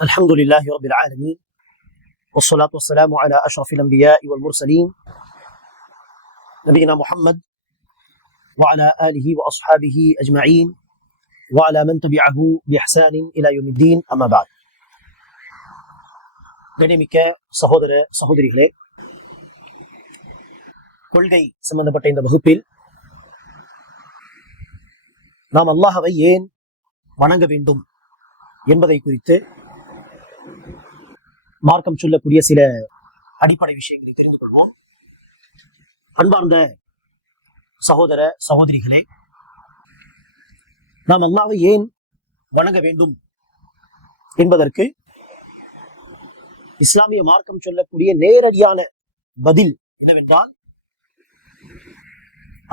الحمد لله رب العالمين والصلاة والسلام على أشرف الأنبياء والمرسلين نبينا محمد وعلى آله وأصحابه أجمعين وعلى من تبعه بإحسان إلى يوم الدين أما بعد கணிமிக்க சகோதர சகோதரிகளே கொள்கை சம்பந்தப்பட்ட இந்த வகுப்பில் நாம் அல்லாஹவை ஏன் வணங்க வேண்டும் என்பதை குறித்து மார்க்கம் சொல்லக்கூடிய சில அடிப்படை விஷயங்களை தெரிந்து கொள்வோம். அன்பார்ந்த சகோதர சகோதரிகளே நாம் அல்லாவை ஏன் வணங்க வேண்டும் என்பதற்கு இஸ்லாமிய மார்க்கம் சொல்லக்கூடிய நேரடியான பதில் என்னவென்றால்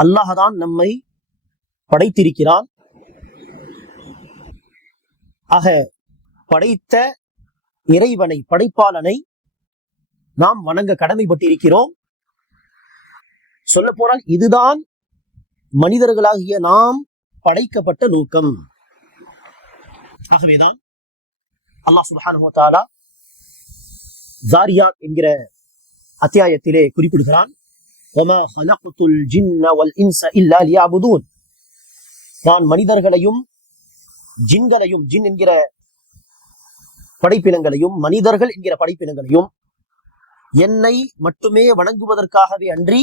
அல்லாஹதான் நம்மை படைத்திருக்கிறான். ஆக படைத்த இறைவனை படைப்பாளனை நாம் வணங்க கடமைப்பட்டிருக்கிறோம். சொல்ல போனால் இதுதான் மனிதர்களாகிய நாம் படைக்கப்பட்ட நோக்கம். ஆகவேதான் அல்லாஹ் சுபானுமோத்தாலா ஜாரியாத் என்கிற அத்தியாயத்திலே குறிப்பிடுகிறான். நான் மனிதர்களையும் ஜின்களையும் ஜின் என்கிற படைப்பினங்களையும் மனிதர்கள் என்கிற படைப்பினங்களையும் என்னை மட்டுமே வணங்குவதற்காகவே அன்றி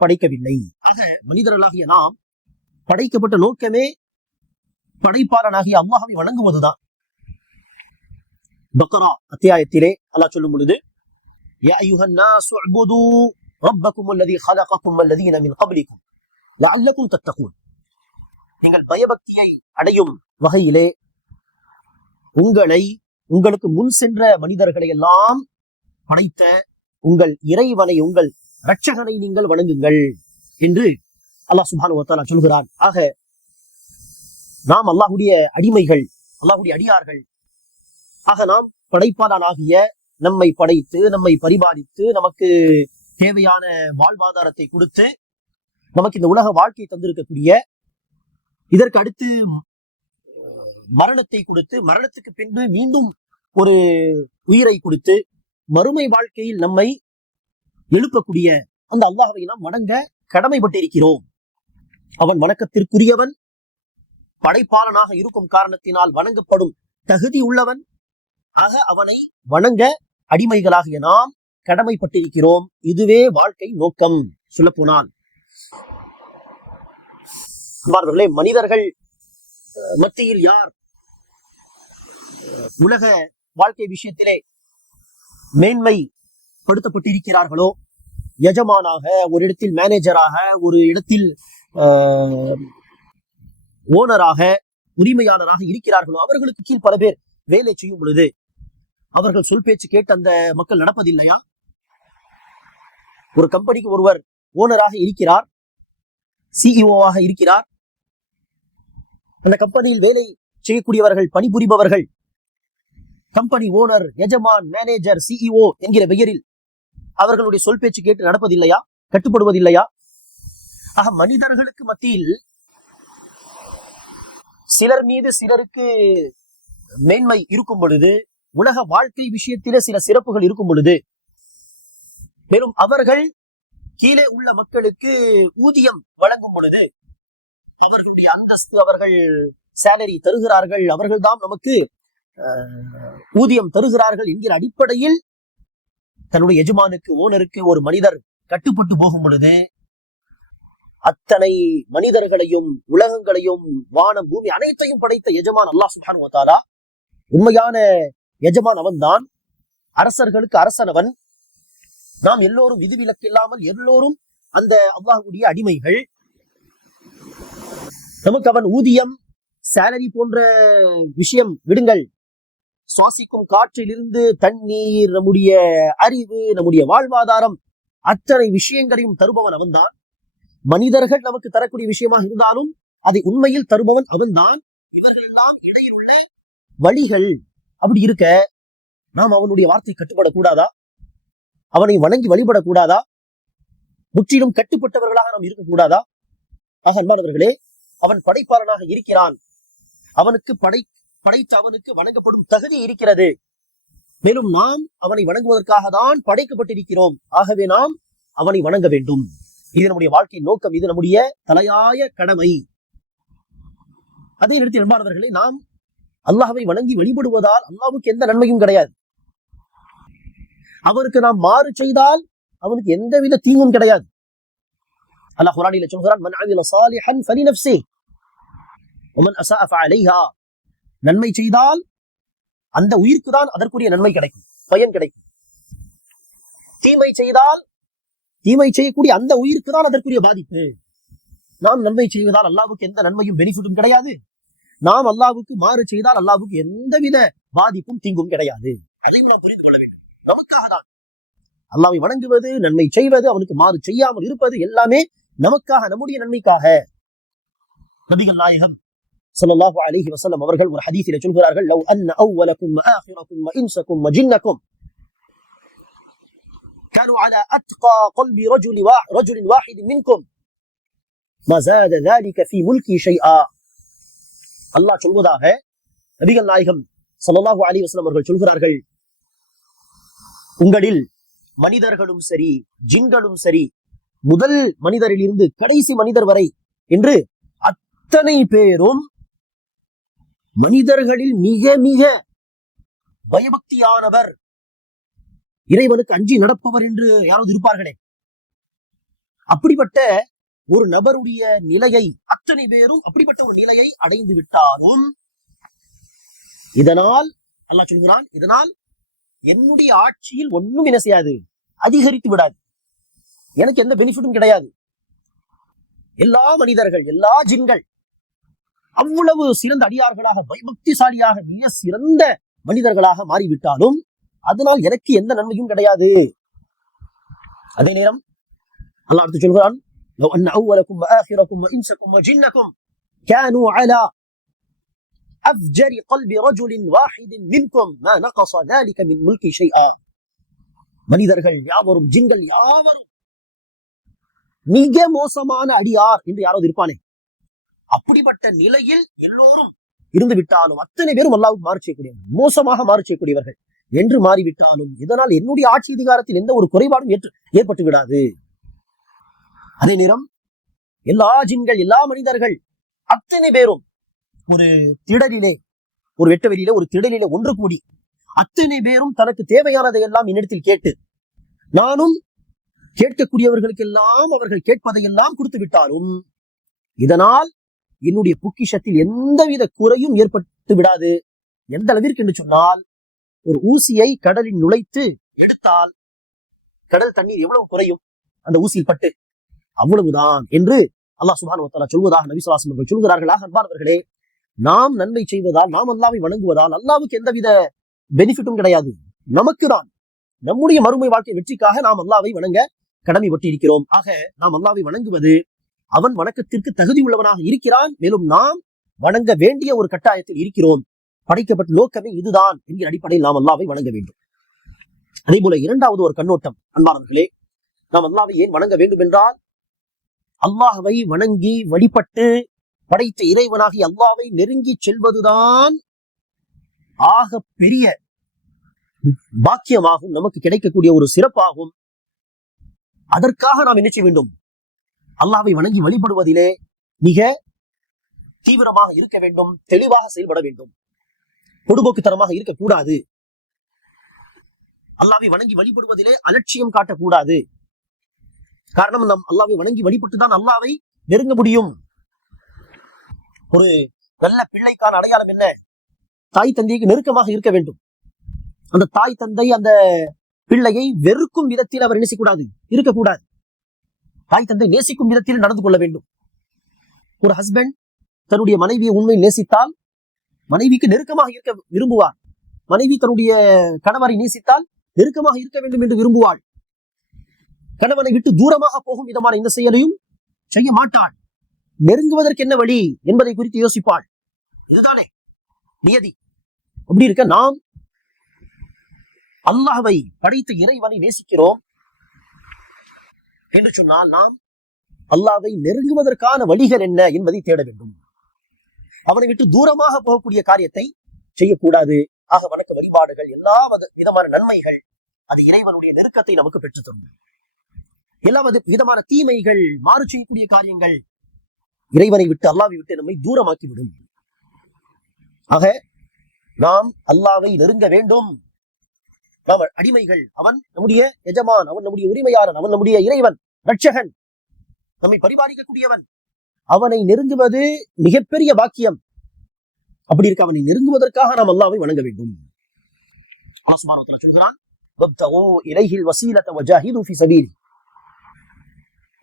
படைக்கவில்லை ஆக மனிதர்களாகிய நாம் படைக்கப்பட்ட நோக்கமே படைப்பாளனாகிய அல்லாஹவை வணங்குவதுதான் பக்ரா அத்தியாயத்திலே அல்லாஹ் சொல்லும் பொழுது يا أيها الناس اعبدوا ربكم الذي خلقكم والذين من قبلكم لعلكم تتقون நீங்கள் பயபக்தியை அடையும் வகையிலே உங்களை உங்களுக்கு முன் சென்ற மனிதர்களை எல்லாம் படைத்த உங்கள் இறைவனை உங்கள் ரட்சகனை நீங்கள் வணங்குங்கள் என்று அல்லாஹ் சுபானுவத்தாலா சொல்கிறான். ஆக நாம் அல்லாஹுடைய அடிமைகள் அல்லாஹுடைய அடியார்கள். ஆக நாம் படைப்பாளனாகிய நம்மை படைத்து நம்மை பரிபாலித்து நமக்கு தேவையான வாழ்வாதாரத்தை கொடுத்து நமக்கு இந்த உலக வாழ்க்கையை தந்திருக்கக்கூடிய இதற்கு அடுத்து மரணத்தை கொடுத்து மரணத்துக்கு பின்பு மீண்டும் ஒரு உயிரை கொடுத்து மறுமை வாழ்க்கையில் நம்மை எழுப்பக்கூடிய அந்த அல்லாஹவை நாம் வணங்க கடமைப்பட்டிருக்கிறோம். அவன் வணக்கத்திற்குரியவன் படைப்பாளனாக இருக்கும் காரணத்தினால் வணங்கப்படும் தகுதி உள்ளவன் ஆக அவனை வணங்க அடிமைகளாகிய நாம் கடமைப்பட்டிருக்கிறோம். இதுவே வாழ்க்கை நோக்கம். சொல்லப்போனால் மனிதர்கள் அஹ், மத்தியில் யார் உலக வாழ்க்கை விஷயத்திலே மேன்மை படுத்தப்பட்டிருக்கிறார்களோ எஜமானாக ஒரு இடத்தில் மேனேஜராக ஒரு இடத்தில் ஓனராக உரிமையாளராக இருக்கிறார்களோ? அவர்களுக்கு கீழ் பல பேர் வேலை செய்யும் பொழுது அவர்கள் சொல் பேச்சு கேட்டு அந்த மக்கள் நடப்பதில்லையா? ஒரு கம்பெனிக்கு ஒருவர் ஓனராக இருக்கிறார் சிஇஓவாக இருக்கிறார். அந்த கம்பெனியில் வேலை செய்யக்கூடியவர்கள் பணிபுரிபவர்கள் கம்பெனி ஓனர் எஜமான் மேனேஜர் சிஇஓ என்கிற பெயரில் அவர்களுடைய சொல் பேச்சு கேட்டு நடப்பதில்லையா? கட்டுப்படுவதில்லையா? ஆக மனிதர்களுக்கு மத்தியில் சிலர் மீது சிலருக்கு மேன்மை இருக்கும் பொழுது உலக வாழ்க்கை விஷயத்தில சில சிறப்புகள் இருக்கும் பொழுது மேலும் அவர்கள் கீழே உள்ள மக்களுக்கு ஊதியம் வழங்கும் பொழுது அவர்களுடைய அந்தஸ்து அவர்கள் சேலரி தருகிறார்கள் அவர்கள்தான் நமக்கு ஊதியம் தருகிறார்கள் என்கிற அடிப்படையில் தன்னுடைய எஜமானுக்கு ஓனருக்கு ஒரு மனிதர் கட்டுப்பட்டு போகும் பொழுது அத்தனை மனிதர்களையும் உலகங்களையும் வானம் பூமி அனைத்தையும் படைத்த எஜமான் அல்லாஹ் சுஹான் வ உண்மையான எஜமான் அவன்தான். அரசர்களுக்கு அரசனவன். நாம் எல்லோரும் விதிவிலக்கு இல்லாமல் எல்லோரும் அந்த அல்லாஹுடைய அடிமைகள். நமக்கு அவன் ஊதியம் சேலரி போன்ற விஷயம் விடுங்கள். சுவாசிக்கும் காற்றிலிருந்து தண்ணீர் நம்முடைய அறிவு நம்முடைய வாழ்வாதாரம் அத்தனை விஷயங்களையும் தருபவன் அவன்தான். மனிதர்கள் நமக்கு தரக்கூடிய விஷயமாக இருந்தாலும் அதை உண்மையில் தருபவன் அவன்தான். இவர்கள் எல்லாம் இடையில் உள்ள வழிகள் அப்படி இருக்க நாம் அவனுடைய வார்த்தை கட்டுப்படக்கூடாதா? அவனை வணங்கி வழிபடக்கூடாதா? முற்றிலும் கட்டுப்பட்டவர்களாக நாம் இருக்கக்கூடாதா? ஆக அன்பானவர்களே அவன் படைப்பாளனாக இருக்கிறான். அவனுக்கு படை படைத்த அவனுக்கு வணங்கப்படும் தகுதி இருக்கிறது. மேலும் நாம் அவனை வணங்குவதற்காக தான் படைக்கப்பட்டிருக்கிறோம். ஆகவே நாம் அவனை வணங்க வேண்டும். இது நம்முடைய வாழ்க்கையின் நோக்கம். இது நம்முடைய தலையாய கடமை. அதே நிறுத்தி நண்பானவர்களை நாம் அல்லாஹவை வணங்கி வழிபடுவதால் அல்லாவுக்கு எந்த நன்மையும் கிடையாது. அவருக்கு நாம் மாறு செய்தால் அவனுக்கு எந்தவித தீங்கும் கிடையாது. அல்லாஹ் குரானில சொல்கிறான் நன்மை செய்தால் அந்த உயிருக்கு தான் அதற்குரிய நன்மை கிடைக்கும் பயன் கிடைக்கும். தீமை செய்தால் தீமை செய்யக்கூடிய அந்த உயிருக்கு தான் அதற்குரிய பாதிப்பு. நாம் நன்மை செய்வதால் அல்லாஹ்வுக்கு எந்த நன்மையும் பெனிஃபிட்டும் கிடையாது. நாம் அல்லாஹ்வுக்கு மாறு செய்தால் அல்லாஹ்வுக்கு எந்தவித பாதிப்பும் தீங்கும் கிடையாது. அதையும் நாம் புரிந்து கொள்ள வேண்டும். நமக்காக தான். அல்லாஹ்வை வணங்குவது நன்மை செய்வது அவனுக்கு மாறு செய்யாமல் இருப்பது எல்லாமே நமக்காக நம்முடைய நன்மைக்காக. நபிகள் நாயகம் ஸல்லல்லாஹு அலைஹி வஸல்லம் அவர்கள் ஒரு ஹதீஸிலே சொல்கிறார்கள் லவ் அன்ன அவ்வலக்கும் வஆஹிரக்கும் வஇன்சக்கும் வஜின்னக்கும் كانوا على أتقى قلب رجل وا- رجل واحد منكم ما زاد ذلك في ملكي شيئا அல்லாஹ் சொல்வதாக நபிகள் நாயகம் ஸல்லல்லாஹு அலைஹி வஸல்லம் அவர்கள் சொல்கிறார்கள் உங்களில் மனிதர்களும் சரி ஜின்களும் சரி முதல் மனிதரில் இருந்து கடைசி மனிதர் வரை என்று அத்தனை பேரும் மனிதர்களில் மிக மிக பயபக்தியானவர். இறைவனுக்கு அஞ்சி நடப்பவர் என்று யாராவது இருப்பார்களே? அப்படிப்பட்ட ஒரு நபருடைய நிலையை அத்தனை பேரும் அப்படிப்பட்ட ஒரு நிலையை அடைந்து விட்டாலும் இதனால் அல்லா சொல்கிறான் இதனால் என்னுடைய ஆட்சியில் ஒண்ணும் என்ன செய்யாது அதிகரித்து விடாது. எனக்கு எந்த பெனிஃபிட்டும் கிடையாது. எல்லா மனிதர்கள் எல்லா ஜின்கள் அவ்வளவு சிறந்த அடியார்களாக பயபக்திசாலியாக மிக சிறந்த மனிதர்களாக மாறிவிட்டாலும் அதனால் எனக்கு எந்த நன்மையும் கிடையாது அதே நேரம் அல்லாஹ் அடுத்து சொல்கிறான் لو أن أولكم وآخركم وإنسكم وجنكم كانوا على أفجر قلب رجل واحد منكم ما نقص ذلك من ملك شيئا மனிதர்கள் யாவரும் ஜின்கள் யாவரும் மிக மோசமான அடியார் என்று யாராவது இருப்பானே அப்படிப்பட்ட நிலையில் எல்லோரும் இருந்து விட்டாலும் அத்தனை பேரும் அல்லாவுக்கு மாறு செய்யக்கூடியவர்கள் மோசமாக மாறு செய்யக்கூடியவர்கள். என்று மாறிவிட்டாலும் இதனால் என்னுடைய ஆட்சி அதிகாரத்தில் எந்த ஒரு குறைபாடும் ஏற்று ஏற்பட்டு விடாது. அதே நேரம் எல்லா ஜின்கள் எல்லா மனிதர்கள் அத்தனை பேரும் ஒரு திடலிலே ஒரு வெட்ட வெளியில ஒரு திடலிலே ஒன்று கூடி அத்தனை பேரும் தனக்கு தேவையானதை எல்லாம் என்னிடத்தில் கேட்டு நானும் கேட்கக்கூடியவர்களுக்கெல்லாம் அவர்கள் கேட்பதையெல்லாம் கொடுத்து விட்டாலும் இதனால் என்னுடைய பொக்கிஷத்தில் எந்தவித குறையும் ஏற்பட்டு விடாது. எந்த அளவிற்கு என்று சொன்னால் ஒரு ஊசியை கடலில் நுழைத்து எடுத்தால் கடல் தண்ணீர் எவ்வளவு குறையும்? அந்த ஊசியில் பட்டு. அவ்வளவுதான் என்று அல்லாஹ் சுபான் சொல்வதாக நபிசுவாசம் அவர்கள் சொல்கிறார்களாக அன்பானவர்களே நாம் நன்மை செய்வதால் நாம் அல்லாவை வணங்குவதால் அல்லாவுக்கு எந்தவித பெனிஃபிட்டும் கிடையாது. நமக்கு தான். நம்முடைய மறுமை வாழ்க்கை வெற்றிக்காக நாம் அல்லாவை வணங்க கடமைப்பட்டு இருக்கிறோம் ஆக நாம் அல்லாவை வணங்குவது அவன் வணக்கத்திற்கு தகுதி உள்ளவனாக இருக்கிறான். மேலும் நாம் வணங்க வேண்டிய ஒரு கட்டாயத்தில் இருக்கிறோம். படைக்கப்பட்ட நோக்கமே இதுதான் என்கிற அடிப்படையில் நாம் அல்லாவை வணங்க வேண்டும். அதே போல இரண்டாவது ஒரு கண்ணோட்டம் அன்பானவர்களே நாம் அல்லாவை ஏன் வணங்க வேண்டும் என்றால் அல்லாஹவை வணங்கி வழிபட்டு படைத்த இறைவனாகி அல்லாவை நெருங்கி செல்வதுதான் ஆக பெரிய பாக்கியமாகும் நமக்கு கிடைக்கக்கூடிய ஒரு சிறப்பாகும் அதற்காக நாம் என்ன செய்ய வேண்டும்? அல்லாவை வணங்கி வழிபடுவதிலே மிக தீவிரமாக இருக்க வேண்டும் தெளிவாக செயல்பட வேண்டும். பொடுபோக்குத்தனமாக இருக்கக்கூடாது. அல்லாவை வணங்கி வழிபடுவதிலே அலட்சியம் காட்டக்கூடாது. காரணம் நாம் அல்லாவை வணங்கி வழிபட்டுதான் அல்லாவை நெருங்க முடியும். ஒரு நல்ல பிள்ளைக்கான அடையாளம் என்ன? தாய் தந்தைக்கு நெருக்கமாக இருக்க வேண்டும். அந்த தாய் தந்தை அந்த பிள்ளையை வெறுக்கும் விதத்தில் அவர் நினைச்சக்கூடாது இருக்கக்கூடாது. தாய் தந்தை நேசிக்கும் விதத்தில் நடந்து கொள்ள வேண்டும். ஒரு ஹஸ்பண்ட் தன்னுடைய மனைவியை உண்மையில் நேசித்தால் மனைவிக்கு நெருக்கமாக இருக்க விரும்புவார். மனைவி தன்னுடைய கணவரை நேசித்தால் நெருக்கமாக இருக்க வேண்டும் என்று விரும்புவாள். கணவனை விட்டு தூரமாக போகும் விதமான இந்த செயலையும் செய்ய மாட்டாள். நெருங்குவதற்கு என்ன வழி என்பதை குறித்து யோசிப்பாள். இதுதானே நியதி. அப்படி இருக்க நாம் அல்லாஹவை படைத்த இறைவனை நேசிக்கிறோம். என்று சொன்னால் நாம் அல்லாவை நெருங்குவதற்கான வழிகள் என்ன என்பதை தேட வேண்டும். அவனை விட்டு தூரமாக போகக்கூடிய காரியத்தை செய்யக்கூடாது. ஆக வணக்க வழிபாடுகள் எல்லா விதமான நன்மைகள் அது இறைவனுடைய நெருக்கத்தை நமக்கு பெற்று தரும். எல்லா விதமான தீமைகள் மாறு செய்யக்கூடிய காரியங்கள் இறைவனை விட்டு அல்லாவை விட்டு நம்மை தூரமாக்கி விடும் ஆக நாம் அல்லாவை நெருங்க வேண்டும். அடிமைகள் அவன் நம்முடைய எஜமான் அவன் நம்முடைய உரிமையாளன் அவன் நம்முடைய இறைவன் ரட்சகன் நம்மை பரிபாலிக்கக்கூடியவன். அவனை நெருங்குவது மிகப்பெரிய பாக்கியம். அப்படி இருக்க அவனை நெருங்குவதற்காக நாம் அல்லாவை வணங்க வேண்டும். ஆசுமாரத்தில் வ சொல்கிறான்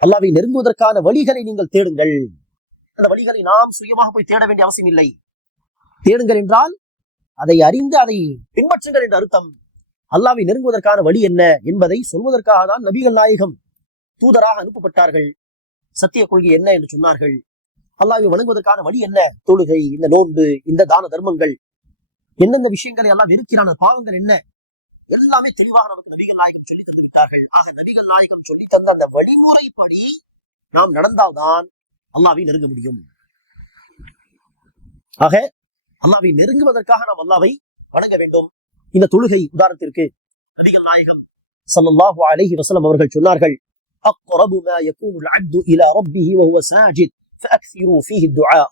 அல்லாவை நெருங்குவதற்கான வழிகளை நீங்கள் தேடுங்கள். அந்த வழிகளை நாம் சுயமாக போய் தேட வேண்டிய அவசியம் இல்லை. தேடுங்கள் என்றால் அதை அறிந்து அதை பின்பற்றுங்கள் என்ற அர்த்தம். அல்லாவை நெருங்குவதற்கான வழி என்ன என்பதை சொல்வதற்காக தான் நபிகள் நாயகம் தூதராக அனுப்பப்பட்டார்கள். சத்திய கொள்கை என்ன என்று சொன்னார்கள். அல்லாவை வணங்குவதற்கான வழி என்ன? தொழுகை இந்த நோன்பு இந்த தான தர்மங்கள் எந்தெந்த விஷயங்களை எல்லாம் வெறுக்கிறான பாவங்கள் என்ன? எல்லாமே தெளிவாக நமக்கு நபிகள் நாயகம் சொல்லி தந்து விட்டார்கள். ஆக நபிகள் நாயகம் சொல்லி தந்த அந்த வழிமுறைப்படி நாம் நடந்தால்தான் அல்லாவை நெருங்க முடியும். ஆக அல்லாவை நெருங்குவதற்காக நாம் அல்லாவை வணங்க வேண்டும். இந்த தொழுகை உதாரணத்திற்கு நபிகள் நாயகம் ஸல்லல்லாஹு அலைஹி வஸல்லம் அவர்கள் சொன்னார்கள் أقرب ما يكون العبد إلى ربه وهو ساجد فأكثروا فيه الدعاء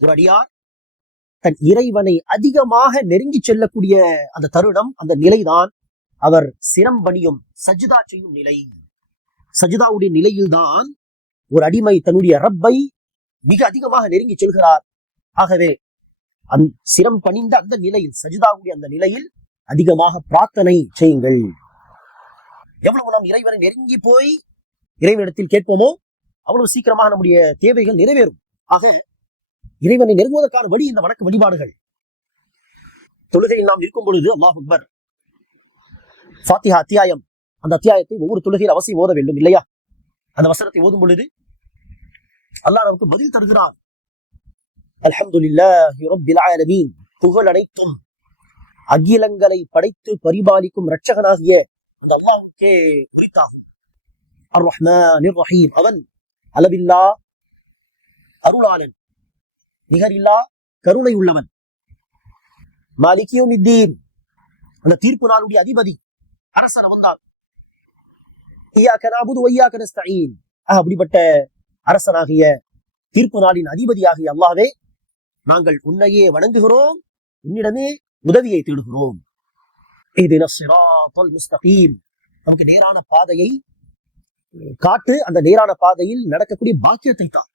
ஒரு அடியார் தன் இறைவனை அதிகமாக நெருங்கி செல்லக்கூடிய அந்த தருணம் அந்த நிலைதான் அவர் சிரம் பணியும் சஜிதா செய்யும் நிலை சஜிதாவுடைய நிலையில்தான் ஒரு அடிமை தன்னுடைய ரப்பை மிக அதிகமாக நெருங்கி செல்கிறார் ஆகவே அந் சிரம் பணிந்த அந்த நிலையில் சஜிதாவுடைய அந்த நிலையில் அதிகமாக பிரார்த்தனை செய்யுங்கள். எவ்வளவு நாம் இறைவனை நெருங்கி போய் இறைவனிடத்தில் கேட்போமோ அவ்வளவு சீக்கிரமாக நம்முடைய தேவைகள் நிறைவேறும். ஆக இறைவனை நெருங்குவதற்கான வழி இந்த வணக்க வழிபாடுகள். தொழுகையில் நாம் இருக்கும் பொழுது அல்லாஹ் அக்பர் ஃபாத்திஹா அத்தியாயம் அந்த அத்தியாயத்தை ஒவ்வொரு தொழுகையில் அவசியம் ஓத வேண்டும் இல்லையா? அந்த வசனத்தை ஓதும் பொழுது அல்லாஹ் நமக்கு பதில் தருகிறார். அல்ஹம்துலில்லாஹி ரப்பில் ஆலமீன். புகழ் அனைத்தும் அகிலங்களை படைத்து பரிபாலிக்கும் இரட்சகனாகிய அந்த அல்லாஹுக்கே உரித்தாகும். அர் ரஹீம். அவன் அளவில்லா அருளாளன் நிகரில்லா கருணை உள்ளவன் மாலிகியோமித்தீன் அந்த தீர்ப்பு நாளுடைய அதிபதி அரசர் அவன்தான். அப்படிப்பட்ட அரசனாகிய தீர்ப்பு நாளின் அதிபதியாகிய அல்லாவே நாங்கள் உன்னையே வணங்குகிறோம். உன்னிடமே உதவியை தேடுகிறோம். நமக்கு நேரான பாதையை காட்டு அந்த நேரான பாதையில் நடக்கக்கூடிய பாக்கியத்தை தான்.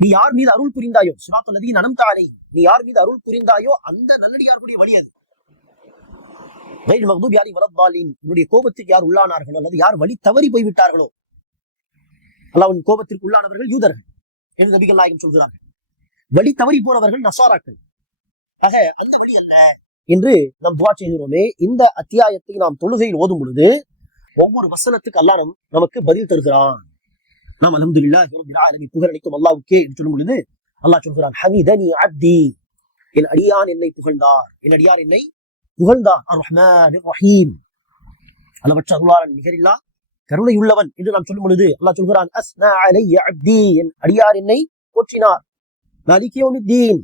நீ யார் மீது அருள் புரிந்தாயோ சிராத்த நதி நனம்தானே நீ யார் மீது அருள் புரிந்தாயோ அந்த நல்லடியார்களுடைய வழி அது. வயல் மகதூப் யாரி வரத்வாலின் உன்னுடைய கோபத்துக்கு யார் உள்ளானார்களோ அல்லது யார் வழி தவறி போய்விட்டார்களோ அல்லாவின் கோபத்திற்கு உள்ளானவர்கள் யூதர்கள் என்று நபிகள் நாயகம் சொல்கிறார்கள். வழி தவறி போனவர்கள் நசாராக்கள். ஆக அந்த வழி அல்ல என்று நாம் துவா செய்கிறோமே. இந்த அத்தியாயத்தை நாம் தொழுகையில் ஓதும் பொழுது ஒவ்வொரு வசனத்துக்கு அல்லாஹ் நம் நமக்கு பதில் தருகிறான். நாம் அல்ஹம்துலில்லாஹி ரப்பில் புகழளிக்கும் அல்லாவுக்கே என்று சொல்லும் பொழுது அல்லாஹ் சொல்கிறான் ஹமிதனி அப்தி. என் அடியான் என்னை புகழ்ந்தார். என் அடியார் என்னை புகழ்ந்தார். அர் ரஹ்மான் ரஹீம். அளவற்ற அருளாளன் நிகரில்லா கருணை உள்ளவன் என்று நாம் சொல்லும் பொழுது அல்லாஹ் சொல்கிறான் அஸ்னா அலை அப்தி. என் அடியார் என்னை போற்றினார். மாலிகி யௌமித்தீன்.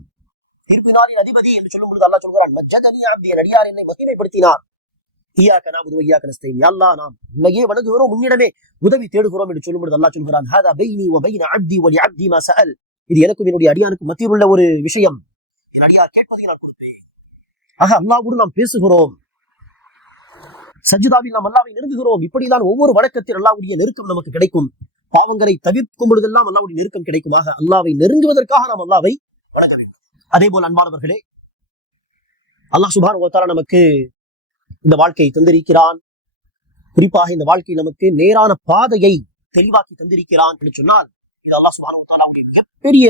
தீர்ப்பு நாளின் அதிபதி என்று சொல்லும் பொழுது அல்லாஹ் சொல்கிறான் மஜ்ஜதனி அப்தி என் என்னை மகிமைப்படுத்தினார். ஈயாக்க நாபுது வையாக்க நஸ்தைன். யா நாம் உன்னையே வணங்குகிறோம் உன்னிடமே உதவி தேடுகிறோம் என்று சொல்லும் பொழுது அல்லாஹ் சொல்கிறான் ஹாதா பைனி வ பைன அப்தி வ அப்தி மா சஅல். இது எனக்கும் என்னுடைய அடியானுக்கு மத்தியில் உள்ள ஒரு விஷயம். என் அடியார் கேட்பதை நான் கொடுப்பேன். ஆக அல்லாஹ்வோடு நாம் பேசுகிறோம். சஜிதாவில் நாம் அல்லாவை நெருங்குகிறோம். இப்படிதான் ஒவ்வொரு வணக்கத்தில் அல்லாவுடைய நெருக்கம் நமக்கு கிடைக்கும். பாவங்களை தவிர்க்கும் பொழுதெல்லாம் அல்லாவுடைய நெருக்கம் கிடைக்குமாக. அல்லாவை நெருங்குவதற்காக நாம் அல்லாவை வணங்க வேண்டும். அதே போல் அன்பானவர்களே அல்லாஹ் சுபான் ஓத்தாரா நமக்கு இந்த வாழ்க்கையை தந்திருக்கிறான். குறிப்பாக இந்த வாழ்க்கை நமக்கு நேரான பாதையை தெளிவாக்கி தந்திருக்கிறான் என்று சொன்னால் இது அல்லாஹ் சுபான் ஓத்தாலாவுடைய மிகப்பெரிய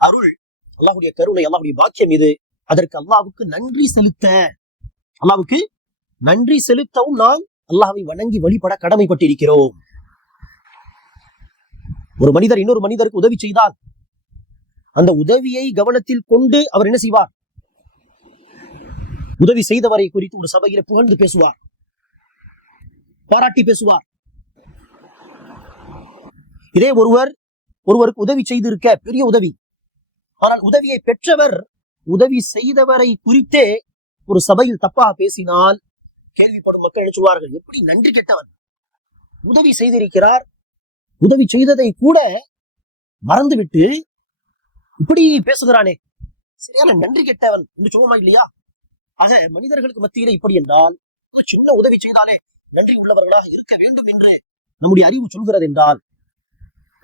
அருள் அல்லாஹுடைய கருணை அல்லாஹுடைய பாக்கியம் இது. அதற்கு அல்லாவுக்கு நன்றி செலுத்த அல்லாவுக்கு நன்றி செலுத்தவும் நாம் அல்லாஹை வணங்கி வழிபட கடமைப்பட்டிருக்கிறோம். ஒரு மனிதர் இன்னொரு மனிதருக்கு உதவி செய்தால் அந்த உதவியை கவனத்தில் கொண்டு அவர் என்ன செய்வார்? உதவி செய்தவரை குறித்து ஒரு சபையில புகழ்ந்து பேசுவார். பாராட்டி பேசுவார். இதே ஒருவர் ஒருவருக்கு உதவி செய்திருக்க பெரிய உதவி. ஆனால் உதவியை பெற்றவர் உதவி செய்தவரை குறித்தே ஒரு சபையில் தப்பாக பேசினால் கேள்விப்படும் மக்கள் என்ன சொல்வார்கள்? எப்படி நன்றி கெட்டவன்? உதவி செய்திருக்கிறார் உதவி செய்ததை கூட மறந்துவிட்டு இப்படி பேசுகிறானே. சரியான நன்றி கெட்டவன் என்று சொல்லுவோமா இல்லையா? ஆக மனிதர்களுக்கு மத்தியில இப்படி என்றால் ஒரு சின்ன உதவி செய்தாலே நன்றி உள்ளவர்களாக இருக்க வேண்டும் என்று நம்முடைய அறிவு சொல்கிறது என்றால்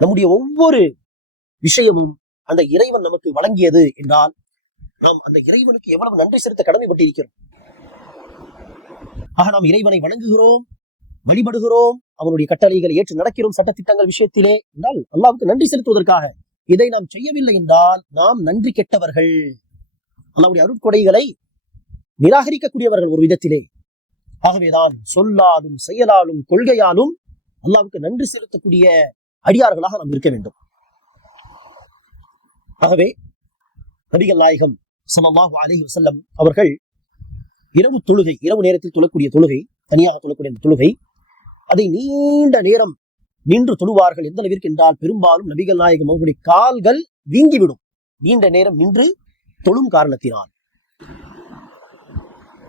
நம்முடைய ஒவ்வொரு விஷயமும் அந்த இறைவன் நமக்கு வழங்கியது என்றால் நாம் அந்த இறைவனுக்கு எவ்வளவு நன்றி செலுத்த கடமைப்பட்டிருக்கிறோம். ஆக நாம் இறைவனை வணங்குகிறோம். வழிபடுகிறோம். அவனுடைய கட்டளைகளை ஏற்று நடக்கிறோம் சட்டத்திட்டங்கள் விஷயத்திலே. என்றால் அல்லாவுக்கு நன்றி செலுத்துவதற்காக இதை நாம் செய்யவில்லை என்றால் நாம் நன்றி கெட்டவர்கள். அல்லாவுடைய அருட்கொடைகளை நிராகரிக்கக்கூடியவர்கள் ஒரு விதத்திலே. ஆகவேதான் சொல்லாலும் செயலாலும் கொள்கையாலும் அல்லாவுக்கு நன்றி செலுத்தக்கூடிய அடியார்களாக நாம் இருக்க வேண்டும். ஆகவே நபிகள் நாயகம் சமமாக அலைஹி வசல்லம் அவர்கள் இரவு தொழுகை இரவு நேரத்தில் தொழக்கூடிய தொழுகை தனியாக தொழக்கூடிய அந்த தொழுகை அதை நீண்ட நேரம் நின்று தொழுவார்கள். எந்த அளவிற்கு என்றால் பெரும்பாலும் நபிகள் நாயகம் அவர்களுடைய கால்கள் வீங்கிவிடும். நீண்ட நேரம் நின்று தொழும் காரணத்தினால்.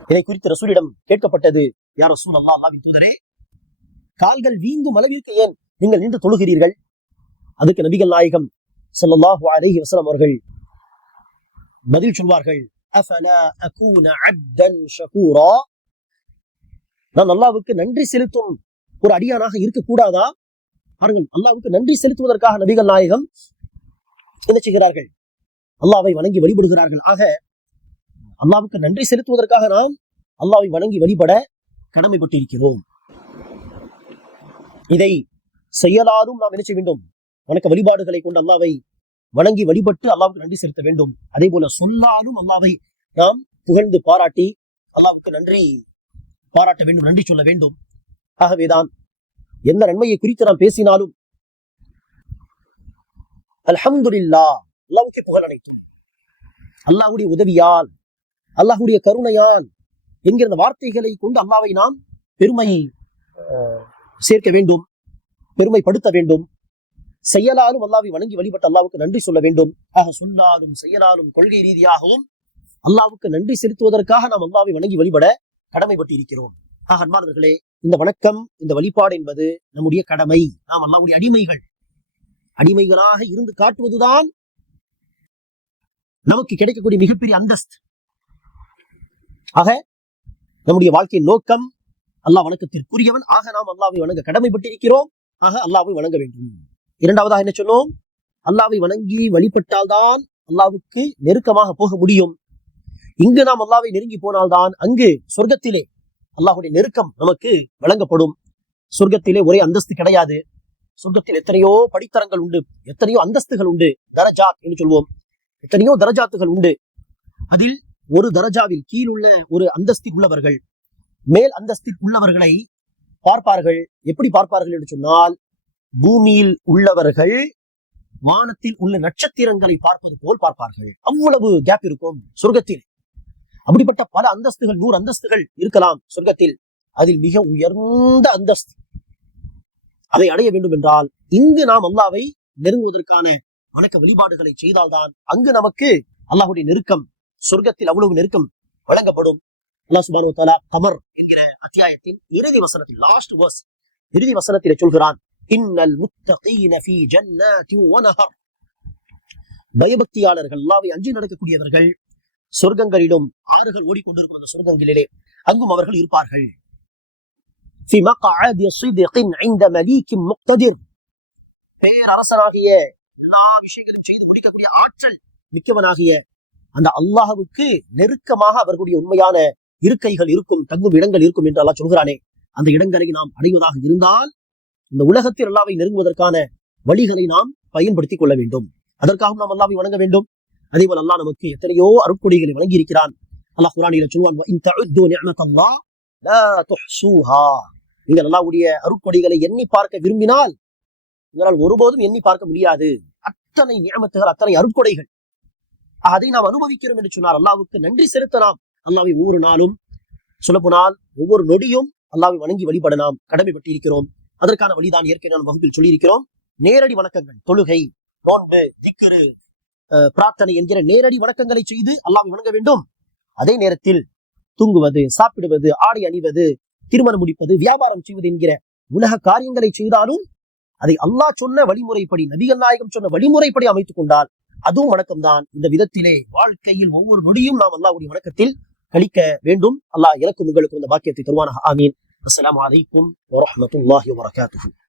இதை குறித்து ரசூலிடம் கேட்கப்பட்டது யார் ரசூல் அல்லா அல்லாவின் தூதரே கால்கள் வீங்கும் அளவிற்கு ஏன் நீங்கள் நின்று தொழுகிறீர்கள்? அதுக்கு நபிகள் நாயகம் ஸல்லல்லாஹு அலஹி வசலம் அவர்கள் பதில் சொல்வார்கள் நான் அல்லாவுக்கு நன்றி செலுத்தும் ஒரு அடியானாக இருக்கக்கூடாதா? பாருங்கள் அல்லாவுக்கு நன்றி செலுத்துவதற்காக நபிகள் நாயகம் என்ன செய்கிறார்கள்? அல்லாவை வணங்கி வழிபடுகிறார்கள். ஆக அல்லாவுக்கு நன்றி செலுத்துவதற்காக நாம் அல்லாவை வணங்கி வழிபட கடமைப்பட்டிருக்கிறோம். இதை செய்யலாரும் நாம் என்ன செய்ய வேண்டும்? வணக்க வழிபாடுகளை கொண்டு அல்லாவை வணங்கி வழிபட்டு அல்லாவுக்கு நன்றி செலுத்த வேண்டும். அதே போல சொல்லாலும் அல்லாவை நாம் புகழ்ந்து பாராட்டி அல்லாவுக்கு நன்றி பாராட்ட வேண்டும் நன்றி சொல்ல வேண்டும். ஆகவேதான் எந்த நன்மையை குறித்து நாம் பேசினாலும் அல்ஹம்துலில்லா அல்லாவுக்கு புகழ் அனைத்தும். அல்லாஹுடைய உதவியால் அல்லாஹுடைய கருணையால் என்கிற வார்த்தைகளை கொண்டு அல்லாவை நாம் பெருமை அஹ், சேர்க்க வேண்டும் பெருமைப்படுத்த வேண்டும். செயலாலும் அல்லாவை வணங்கி வழிபட்டு அல்லாவுக்கு நன்றி சொல்ல வேண்டும். ஆக சொன்னாலும் செயலாலும் கொள்கை ரீதியாகவும் அல்லாவுக்கு நன்றி செலுத்துவதற்காக நாம் அல்லாவை வணங்கி வழிபட கடமைப்பட்டு இருக்கிறோம் ஆக அன்பானவர்களே இந்த வணக்கம் இந்த வழிபாடு என்பது நம்முடைய கடமை. நாம் அல்லாவுடைய அடிமைகள். அடிமைகளாக இருந்து காட்டுவதுதான் நமக்கு கிடைக்கக்கூடிய மிகப்பெரிய அந்தஸ்து. ஆக நம்முடைய வாழ்க்கையின் நோக்கம் அல்லாஹ் வணக்கத்திற்குரியவன். ஆக நாம் அல்லாவை வணங்க கடமைப்பட்டிருக்கிறோம். ஆக அல்லாவை வணங்க வேண்டும். இரண்டாவதாக என்ன சொன்னோம்? அல்லாவை வணங்கி வழிபட்டால்தான் அல்லாவுக்கு நெருக்கமாக போக முடியும். இங்கு நாம் அல்லாவை நெருங்கி போனால்தான் அங்கு சொர்க்கத்திலே அல்லாஹுடைய நெருக்கம் நமக்கு வழங்கப்படும். சொர்க்கத்திலே ஒரே அந்தஸ்து கிடையாது. சொர்க்கத்தில் எத்தனையோ படித்தரங்கள் உண்டு. எத்தனையோ அந்தஸ்துகள் உண்டு. தரஜாத் என்று சொல்வோம். எத்தனையோ தரஜாத்துகள் உண்டு. அதில் ஒரு தரஜாவில் கீழுள்ள ஒரு அந்தஸ்தில் உள்ளவர்கள் மேல் அந்தஸ்தில் உள்ளவர்களை பார்ப்பார்கள். எப்படி பார்ப்பார்கள் என்று சொன்னால் பூமியில் உள்ளவர்கள் வானத்தில் உள்ள நட்சத்திரங்களை பார்ப்பது போல் பார்ப்பார்கள். அவ்வளவு கேப் இருக்கும் சொர்க்கத்தில். அப்படிப்பட்ட பல அந்தஸ்துகள் நூறு அந்தஸ்துகள் இருக்கலாம் சொர்க்கத்தில். அதில் மிக உயர்ந்த அந்தஸ்து. அதை அடைய வேண்டும் என்றால் இங்கு நாம் அல்லாவை நெருங்குவதற்கான வணக்க வழிபாடுகளை செய்தால்தான் அங்கு நமக்கு அல்லாஹுடைய நெருக்கம் சொர்க்கத்தில் அவ்வளவு நெருக்கம் வழங்கப்படும். அல்லாஹ் சுபானு தாலா கமர் என்கிற அத்தியாயத்தின் இறுதி வசனத்தில் லாஸ்ட் வர்ஸ் இறுதி வசனத்தில் சொல்கிறான் இன்னல் முத்தகீன பயபக்தியாளர்கள் அல்லாவை அஞ்சு நடக்கக்கூடியவர்கள் சொர்க்கங்களிலும் ஆறுகள் ஓடிக்கொண்டிருக்கும் அந்த சொர்க்கங்களிலே அங்கும் அவர்கள் இருப்பார்கள். பேரரசனாகிய எல்லா விஷயங்களும் செய்து முடிக்கக்கூடிய ஆற்றல் மிக்கவனாகிய அந்த அல்லாஹுக்கு நெருக்கமாக அவர்களுடைய உண்மையான இருக்கைகள் இருக்கும் தங்கும் இடங்கள் இருக்கும் என்று அல்லாஹ் சொல்கிறானே. அந்த இடங்களை நாம் அடைவதாக இருந்தால் இந்த உலகத்தில் அல்லாவை நெருங்குவதற்கான வழிகளை நாம் பயன்படுத்திக் கொள்ள வேண்டும். அதற்காகவும் நாம் அல்லாவை வணங்க வேண்டும். அதே போல் அல்லாஹ் நமக்கு எத்தனையோ அருட்கொடைகளை வழங்கி இருக்கிறான் அல்லாஹ் குரானில சொல்லுவான் நீங்கள் அல்லாவுடைய அருட்கொடைகளை எண்ணி பார்க்க விரும்பினால் உங்களால் ஒருபோதும் எண்ணி பார்க்க முடியாது. அத்தனை நியமத்துகள் அத்தனை அருட்கொடைகள். அதை நாம் அனுபவிக்கிறோம் என்று சொன்னால் அல்லாவுக்கு நன்றி செலுத்தலாம். அல்லாவை ஒவ்வொரு நாளும் சொல்லப்போனால் ஒவ்வொரு நொடியும் அல்லாவை வணங்கி வழிபட நாம் கடமைப்பட்டிருக்கிறோம். அதற்கான வழிதான் இயற்கை நான் வகுப்பில் சொல்லியிருக்கிறோம். நேரடி வணக்கங்கள் தொழுகை நோன்பு திக்ரு பிரார்த்தனை என்கிற நேரடி வணக்கங்களை செய்து அல்லாஹ் வணங்க வேண்டும். அதே நேரத்தில் தூங்குவது சாப்பிடுவது ஆடை அணிவது திருமணம் முடிப்பது வியாபாரம் செய்வது என்கிற உலக காரியங்களை செய்தாலும் அதை அல்லாஹ் சொன்ன வழிமுறைப்படி நபிகள் நாயகம் சொன்ன வழிமுறைப்படி அமைத்துக் கொண்டால் அதுவும் வணக்கம்தான். இந்த விதத்திலே வாழ்க்கையில் ஒவ்வொரு நொடியும் நாம் அல்லாஹுடைய வணக்கத்தில் கழிக்க வேண்டும். அல்லாஹ் எனக்கும் உங்களுக்கும் இந்த பாக்கியத்தை தருவானாக. ஆமீன். அஸ்லாம் வலைக்கும் வரமத்துல்லாஹி வரகாத்து